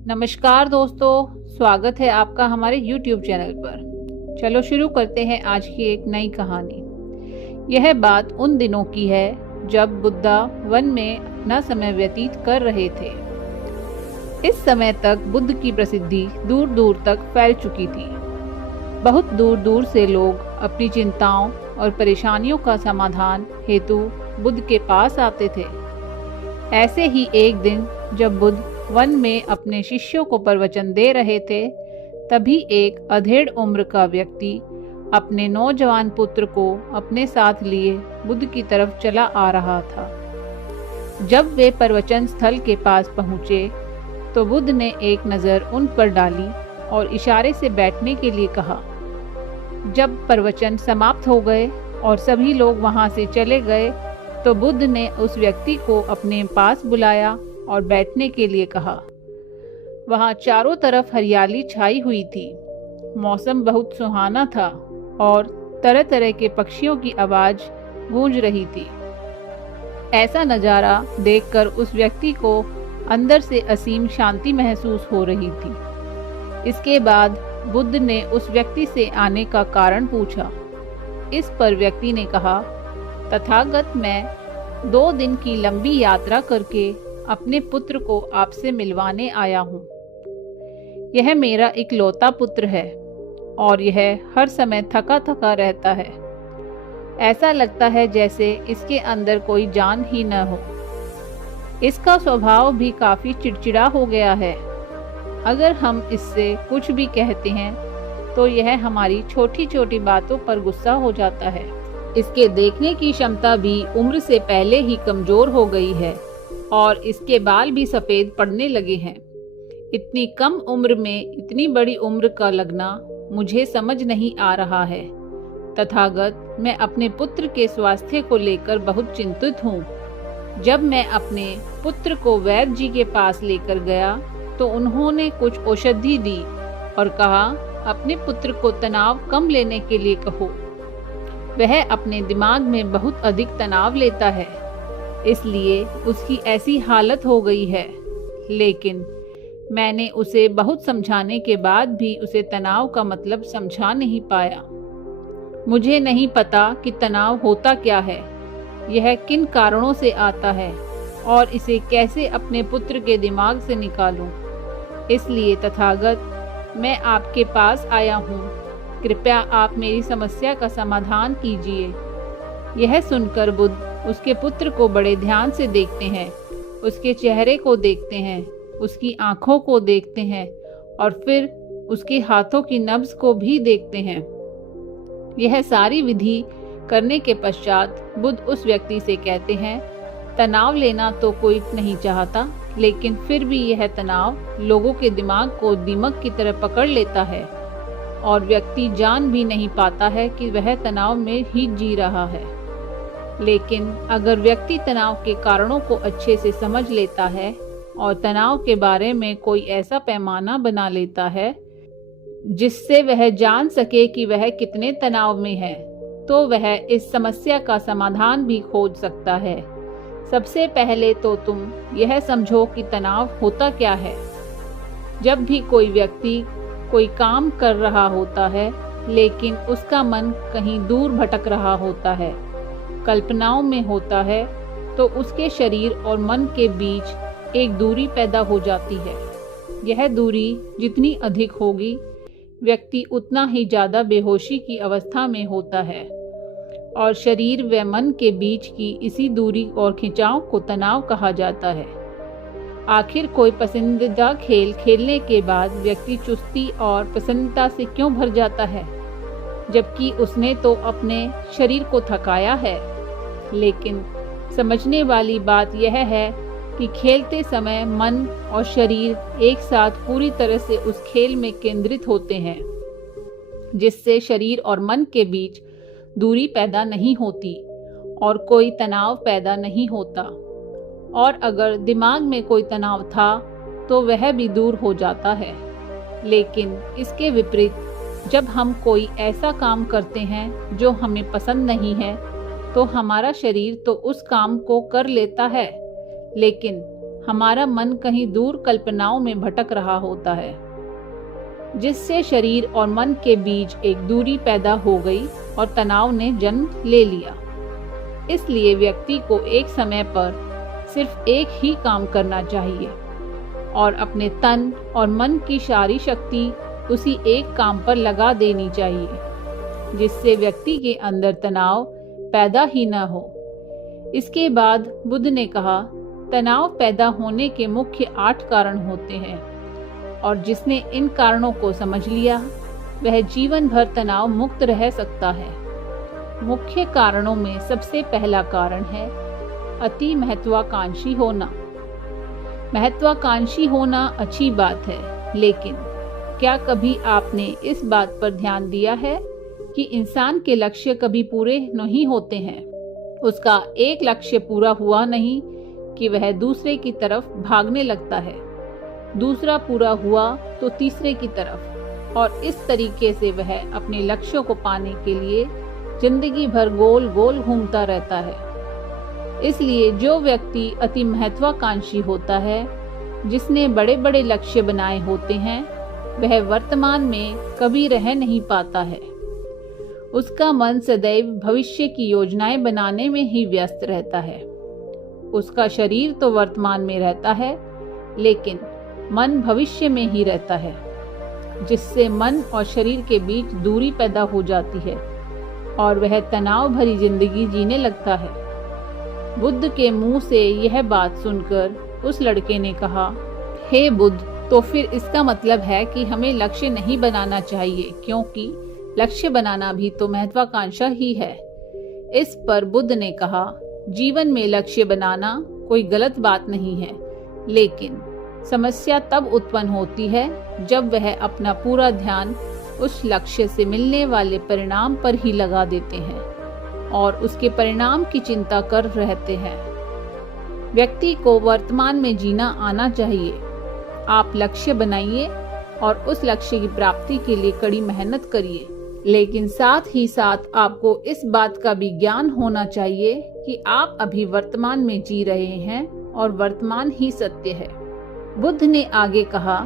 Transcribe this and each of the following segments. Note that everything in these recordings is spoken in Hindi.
नमस्कार दोस्तों, स्वागत है आपका हमारे YouTube चैनल पर। चलो शुरू करते हैं आज की एक नई कहानी। यह बात उन दिनों की है जब बुद्धा वन में अपना समय व्यतीत कर रहे थे। इस समय तक बुद्ध की प्रसिद्धि दूर दूर तक फैल चुकी थी। बहुत दूर दूर से लोग अपनी चिंताओं और परेशानियों का समाधान हेतु बुद्ध के पास आते थे। ऐसे ही एक दिन जब बुद्ध वन में अपने शिष्यों को प्रवचन दे रहे थे, तभी एक अधेड़ उम्र का व्यक्ति अपने नौजवान पुत्र को अपने साथ लिए बुद्ध की तरफ चला आ रहा था। जब वे प्रवचन स्थल के पास पहुँचे तो बुद्ध ने एक नज़र उन पर डाली और इशारे से बैठने के लिए कहा। जब प्रवचन समाप्त हो गए और सभी लोग वहाँ से चले गए तो बुद्ध ने उस व्यक्ति को अपने पास बुलाया और बैठने के लिए कहा। वहाँ चारों तरफ हरियाली छाई हुई थी। मौसम बहुत सुहाना था और तरह तरह के पक्षियों की आवाज़ गूंज रही थी। ऐसा नज़ारा देखकर उस व्यक्ति को अंदर से असीम शांति महसूस हो रही थी। इसके बाद बुद्ध ने उस व्यक्ति से आने का कारण पूछा। इस पर व्यक्ति ने कहा, तथागत, मैं 2 दिन की लंबी यात्रा करके अपने पुत्र को आपसे मिलवाने आया हूँ। यह मेरा इकलौता पुत्र है और यह हर समय थका थका रहता है। ऐसा लगता है जैसे इसके अंदर कोई जान ही न हो। इसका स्वभाव भी काफ़ी चिड़चिड़ा हो गया है। अगर हम इससे कुछ भी कहते हैं तो यह हमारी छोटी छोटी बातों पर गुस्सा हो जाता है। इसके देखने की क्षमता भी उम्र से पहले ही कमज़ोर हो गई है और इसके बाल भी सफ़ेद पड़ने लगे हैं। इतनी कम उम्र में इतनी बड़ी उम्र का लगना मुझे समझ नहीं आ रहा है। तथागत, मैं अपने पुत्र के स्वास्थ्य को लेकर बहुत चिंतित हूँ। जब मैं अपने पुत्र को वैद्य जी के पास लेकर गया तो उन्होंने कुछ औषधि दी और कहा, अपने पुत्र को तनाव कम लेने के लिए कहो। वह अपने दिमाग में बहुत अधिक तनाव लेता है, इसलिए उसकी ऐसी हालत हो गई है। लेकिन मैंने उसे बहुत समझाने के बाद भी उसे तनाव का मतलब समझा नहीं पाया। मुझे नहीं पता कि तनाव होता क्या है, यह किन कारणों से आता है और इसे कैसे अपने पुत्र के दिमाग से निकालूं। इसलिए तथागत, मैं आपके पास आया हूँ। कृपया आप मेरी समस्या का समाधान कीजिए। यह सुनकर बुद्ध उसके पुत्र को बड़े ध्यान से देखते हैं, उसके चेहरे को देखते हैं, उसकी आंखों को देखते हैं और फिर उसके हाथों की नब्ज को भी देखते हैं। यह सारी विधि करने के पश्चात बुद्ध उस व्यक्ति से कहते हैं, तनाव लेना तो कोई नहीं चाहता, लेकिन फिर भी यह तनाव लोगों के दिमाग को दीमक की तरह पकड़ लेता है और व्यक्ति जान भी नहीं पाता है कि वह तनाव में ही जी रहा है। लेकिन अगर व्यक्ति तनाव के कारणों को अच्छे से समझ लेता है और तनाव के बारे में कोई ऐसा पैमाना बना लेता है जिससे वह जान सके कि वह कितने तनाव में है, तो वह इस समस्या का समाधान भी खोज सकता है। सबसे पहले तो तुम यह समझो कि तनाव होता क्या है। जब भी कोई व्यक्ति कोई काम कर रहा होता है लेकिन उसका मन कहीं दूर भटक रहा होता है, कल्पनाओं में होता है, तो उसके शरीर और मन के बीच एक दूरी पैदा हो जाती है। यह दूरी जितनी अधिक होगी, व्यक्ति उतना ही ज़्यादा बेहोशी की अवस्था में होता है और शरीर व मन के बीच की इसी दूरी और खिंचाव को तनाव कहा जाता है। आखिर कोई पसंदीदा खेल खेलने के बाद व्यक्ति चुस्ती और प्रसन्नता से क्यों भर जाता है, जबकि उसने तो अपने शरीर को थकाया है। लेकिन समझने वाली बात यह है कि खेलते समय मन और शरीर एक साथ पूरी तरह से उस खेल में केंद्रित होते हैं, जिससे शरीर और मन के बीच दूरी पैदा नहीं होती और कोई तनाव पैदा नहीं होता। और अगर दिमाग में कोई तनाव था तो वह भी दूर हो जाता है। लेकिन इसके विपरीत, जब हम कोई ऐसा काम करते हैं जो हमें पसंद नहीं है, तो हमारा शरीर तो उस काम को कर लेता है, लेकिन हमारा मन कहीं दूर कल्पनाओं में भटक रहा होता है, जिससे शरीर और मन के बीच एक दूरी पैदा हो गई और तनाव ने जन्म ले लिया। इसलिए व्यक्ति को एक समय पर सिर्फ एक ही काम करना चाहिए और अपने तन और मन की सारी शक्ति उसी एक काम पर लगा देनी चाहिए, जिससे व्यक्ति के अंदर तनाव पैदा ही न हो। इसके बाद बुद्ध ने कहा, तनाव पैदा होने के मुख्य 8 कारण होते हैं और जिसने इन कारणों को समझ लिया वह जीवन भर तनाव मुक्त रह सकता है। मुख्य कारणों में सबसे पहला कारण है अति महत्वाकांक्षी होना। महत्वाकांक्षी होना अच्छी बात है, लेकिन क्या कभी आपने इस बात पर ध्यान दिया है कि इंसान के लक्ष्य कभी पूरे नहीं होते हैं। उसका एक लक्ष्य पूरा हुआ नहीं कि वह दूसरे की तरफ भागने लगता है, दूसरा पूरा हुआ तो तीसरे की तरफ, और इस तरीके से वह अपने लक्ष्यों को पाने के लिए जिंदगी भर गोल गोल घूमता रहता है। इसलिए जो व्यक्ति अति महत्वाकांक्षी होता है, जिसने बड़े बड़े लक्ष्य बनाए होते हैं, वह वर्तमान में कभी रह नहीं पाता है। उसका मन सदैव भविष्य की योजनाएं बनाने में ही व्यस्त रहता है। उसका शरीर तो वर्तमान में रहता है, लेकिन मन भविष्य में ही रहता है, जिससे मन और शरीर के बीच दूरी पैदा हो जाती है और वह तनाव भरी जिंदगी जीने लगता है। बुद्ध के मुंह से यह बात सुनकर उस लड़के ने कहा, हे बुद्ध, तो फिर इसका मतलब है कि हमें लक्ष्य नहीं बनाना चाहिए, क्योंकि लक्ष्य बनाना भी तो महत्वाकांक्षा ही है। इस पर बुद्ध ने कहा, जीवन में लक्ष्य बनाना कोई गलत बात नहीं है, लेकिन समस्या तब उत्पन्न होती है जब वह अपना पूरा ध्यान उस लक्ष्य से मिलने वाले परिणाम पर ही लगा देते हैं और उसके परिणाम की चिंता कर रहते हैं। व्यक्ति को वर्तमान में जीना आना चाहिए। आप लक्ष्य बनाइए और उस लक्ष्य की प्राप्ति के लिए कड़ी मेहनत करिए, लेकिन साथ ही साथ आपको इस बात का भी ज्ञान होना चाहिए कि आप अभी वर्तमान में जी रहे हैं और वर्तमान ही सत्य है। बुद्ध ने आगे कहा,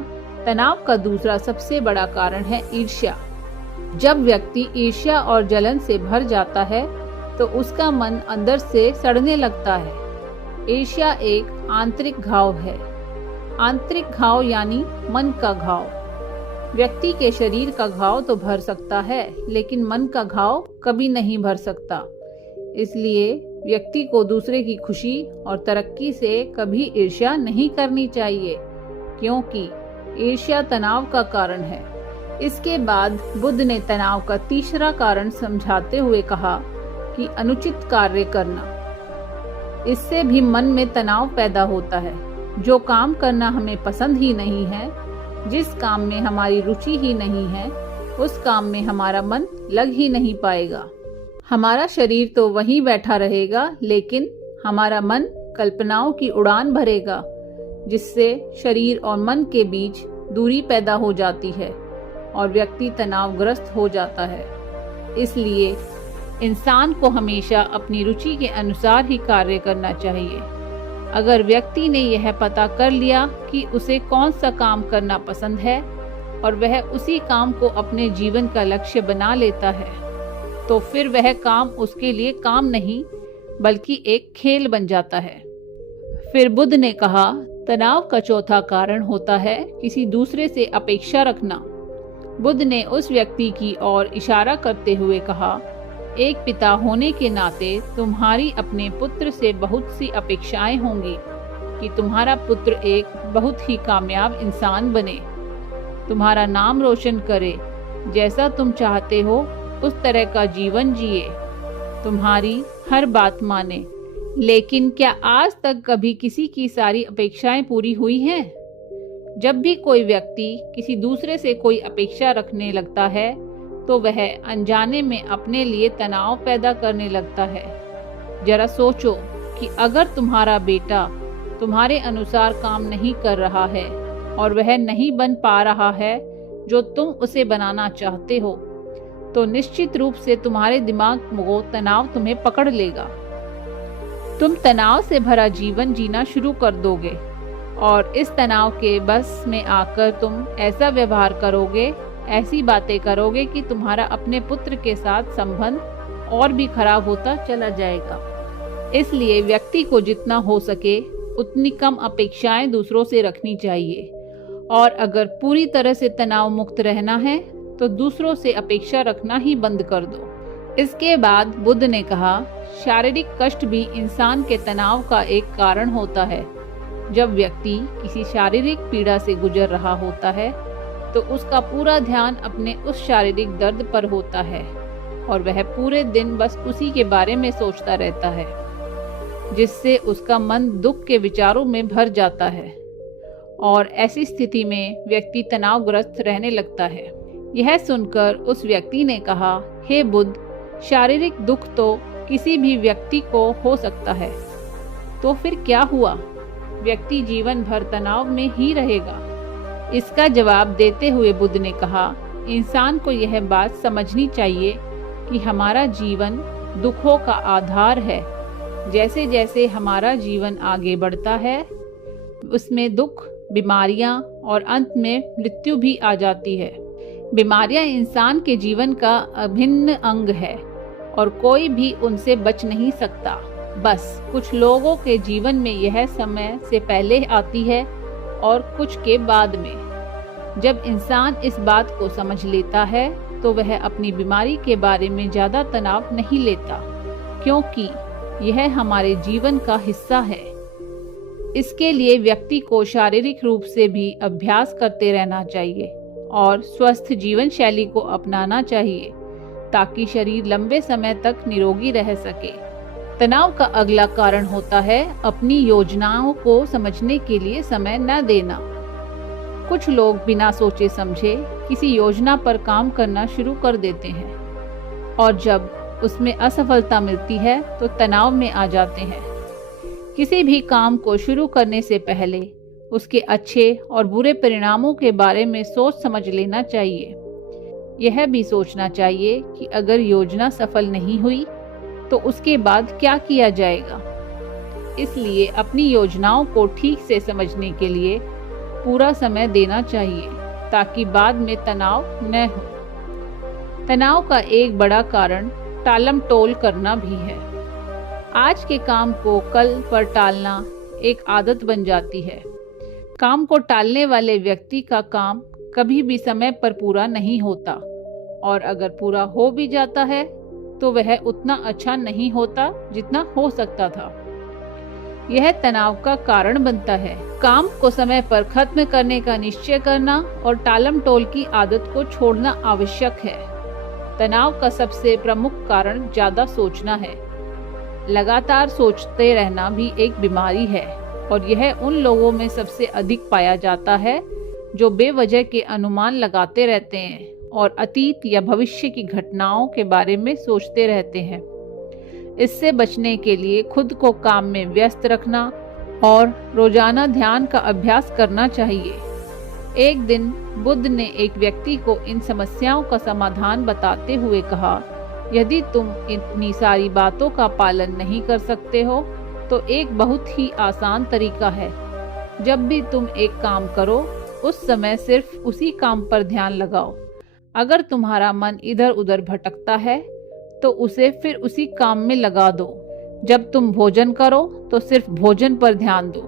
तनाव का दूसरा सबसे बड़ा कारण है ईर्ष्या। जब व्यक्ति ईर्ष्या और जलन से भर जाता है तो उसका मन अंदर से सड़ने लगता है। ईर्ष्या एक आंतरिक घाव है। आंतरिक घाव यानी मन का घाव। व्यक्ति के शरीर का घाव तो भर सकता है, लेकिन मन का घाव कभी नहीं भर सकता। इसलिए व्यक्ति को दूसरे की खुशी और तरक्की से कभी ईर्ष्या नहीं करनी चाहिए, क्योंकि ईर्ष्या तनाव का कारण है। इसके बाद बुद्ध ने तनाव का तीसरा कारण समझाते हुए कहा कि अनुचित कार्य करना। इससे भी मन में तनाव पैदा होता है। जो काम करना हमें पसंद ही नहीं है, जिस काम में हमारी रुचि ही नहीं है, उस काम में हमारा मन लग ही नहीं पाएगा। हमारा शरीर तो वहीं बैठा रहेगा, लेकिन हमारा मन कल्पनाओं की उड़ान भरेगा, जिससे शरीर और मन के बीच दूरी पैदा हो जाती है और व्यक्ति तनावग्रस्त हो जाता है। इसलिए इंसान को हमेशा अपनी रुचि के अनुसार ही कार्य करना चाहिए। अगर व्यक्ति ने यह पता कर लिया कि उसे कौन सा काम करना पसंद है और वह उसी काम को अपने जीवन का लक्ष्य बना लेता है, तो फिर वह काम उसके लिए काम नहीं बल्कि एक खेल बन जाता है। फिर बुद्ध ने कहा, तनाव का चौथा कारण होता है किसी दूसरे से अपेक्षा रखना। बुद्ध ने उस व्यक्ति की ओर इशारा करते हुए कहा, एक पिता होने के नाते तुम्हारी अपने पुत्र से बहुत सी अपेक्षाएं होंगी कि तुम्हारा पुत्र एक बहुत ही कामयाब इंसान बने, तुम्हारा नाम रोशन करे, जैसा तुम चाहते हो उस तरह का जीवन जिए, तुम्हारी हर बात माने। लेकिन क्या आज तक कभी किसी की सारी अपेक्षाएं पूरी हुई हैं? जब भी कोई व्यक्ति किसी दूसरे से कोई अपेक्षा रखने लगता है तो वह अनजाने में अपने लिए तनाव पैदा करने लगता है। जरा सोचो कि अगर तुम्हारा बेटा तुम्हारे अनुसार काम नहीं कर रहा है और वह नहीं बन पा रहा है जो तुम उसे बनाना चाहते हो, तो निश्चित रूप से तुम्हारे दिमाग को तनाव तुम्हें पकड़ लेगा। तुम तनाव से भरा जीवन जीना शुरू कर दोगे और इस तनाव के बस में आकर तुम ऐसा व्यवहार करोगे, ऐसी बातें करोगे कि तुम्हारा अपने पुत्र के साथ संबंध और भी खराब होता चला जाएगा। इसलिए व्यक्ति को जितना हो सके उतनी कम अपेक्षाएं दूसरों से रखनी चाहिए, और अगर पूरी तरह से तनाव मुक्त रहना है तो दूसरों से अपेक्षा रखना ही बंद कर दो। इसके बाद बुद्ध ने कहा, शारीरिक कष्ट भी इंसान के तनाव का एक कारण होता है। जब व्यक्ति किसी शारीरिक पीड़ा से गुजर रहा होता है तो उसका पूरा ध्यान अपने उस शारीरिक दर्द पर होता है और वह पूरे दिन बस उसी के बारे में सोचता रहता है, जिससे उसका मन दुख के विचारों में भर जाता है और ऐसी स्थिति में व्यक्ति तनावग्रस्त रहने लगता है। यह सुनकर उस व्यक्ति ने कहा, हे बुद्ध, शारीरिक दुख तो किसी भी व्यक्ति को हो सकता है, तो फिर क्या हुआ? व्यक्ति जीवन भर तनाव में ही रहेगा। इसका जवाब देते हुए बुद्ध ने कहा, इंसान को यह बात समझनी चाहिए कि हमारा जीवन दुखों का आधार है। जैसे जैसे हमारा जीवन आगे बढ़ता है उसमें दुख, बीमारियां और अंत में मृत्यु भी आ जाती है। बीमारियां इंसान के जीवन का अभिन्न अंग है और कोई भी उनसे बच नहीं सकता। बस कुछ लोगों के जीवन में यह समय से पहले आती है और कुछ के बाद में। जब इंसान इस बात को समझ लेता है तो वह अपनी बीमारी के बारे में ज्यादा तनाव नहीं लेता, क्योंकि यह हमारे जीवन का हिस्सा है। इसके लिए व्यक्ति को शारीरिक रूप से भी अभ्यास करते रहना चाहिए और स्वस्थ जीवन शैली को अपनाना चाहिए ताकि शरीर लंबे समय तक निरोगी रह सके। तनाव का अगला कारण होता है अपनी योजनाओं को समझने के लिए समय न देना। कुछ लोग बिना सोचे समझे किसी योजना पर काम करना शुरू कर देते हैं और जब उसमें असफलता मिलती है तो तनाव में आ जाते हैं। किसी भी काम को शुरू करने से पहले उसके अच्छे और बुरे परिणामों के बारे में सोच समझ लेना चाहिए। यह भी सोचना चाहिए कि अगर योजना सफल नहीं हुई तो उसके बाद क्या किया जाएगा। इसलिए अपनी योजनाओं को ठीक से समझने के लिए पूरा समय देना चाहिए ताकि बाद में तनाव न हो। तनाव का एक बड़ा कारण टालम टोल करना भी है। आज के काम को कल पर टालना एक आदत बन जाती है। काम को टालने वाले व्यक्ति का काम कभी भी समय पर पूरा नहीं होता और अगर पूरा हो भी जाता है तो वह उतना अच्छा नहीं होता जितना हो सकता था। यह तनाव का कारण बनता है। काम को समय पर खत्म करने का निश्चय करना और टालम टोल की आदत को छोड़ना आवश्यक है। तनाव का सबसे प्रमुख कारण ज्यादा सोचना है। लगातार सोचते रहना भी एक बीमारी है और यह उन लोगों में सबसे अधिक पाया जाता है जो बेवजह के अनुमान लगाते रहते हैं और अतीत या भविष्य की घटनाओं के बारे में सोचते रहते हैं। इससे बचने के लिए खुद को काम में व्यस्त रखना और रोजाना ध्यान का अभ्यास करना चाहिए। एक दिन बुद्ध ने एक व्यक्ति को इन समस्याओं का समाधान बताते हुए कहा, यदि तुम इतनी सारी बातों का पालन नहीं कर सकते हो तो एक बहुत ही आसान तरीका है। जब भी तुम एक काम करो उस समय सिर्फ उसी काम पर ध्यान लगाओ। अगर तुम्हारा मन इधर उधर भटकता है तो उसे फिर उसी काम में लगा दो। जब तुम भोजन करो तो सिर्फ भोजन पर ध्यान दो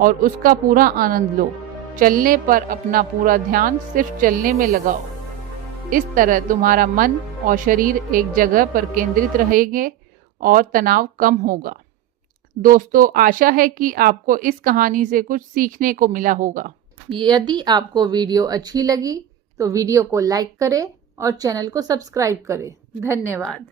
और उसका पूरा आनंद लो। चलने पर अपना पूरा ध्यान सिर्फ चलने में लगाओ। इस तरह तुम्हारा मन और शरीर एक जगह पर केंद्रित रहेंगे और तनाव कम होगा। दोस्तों, आशा है कि आपको इस कहानी से कुछ सीखने को मिला होगा। यदि आपको वीडियो अच्छी लगी तो वीडियो को लाइक करें और चैनल को सब्सक्राइब करें। धन्यवाद।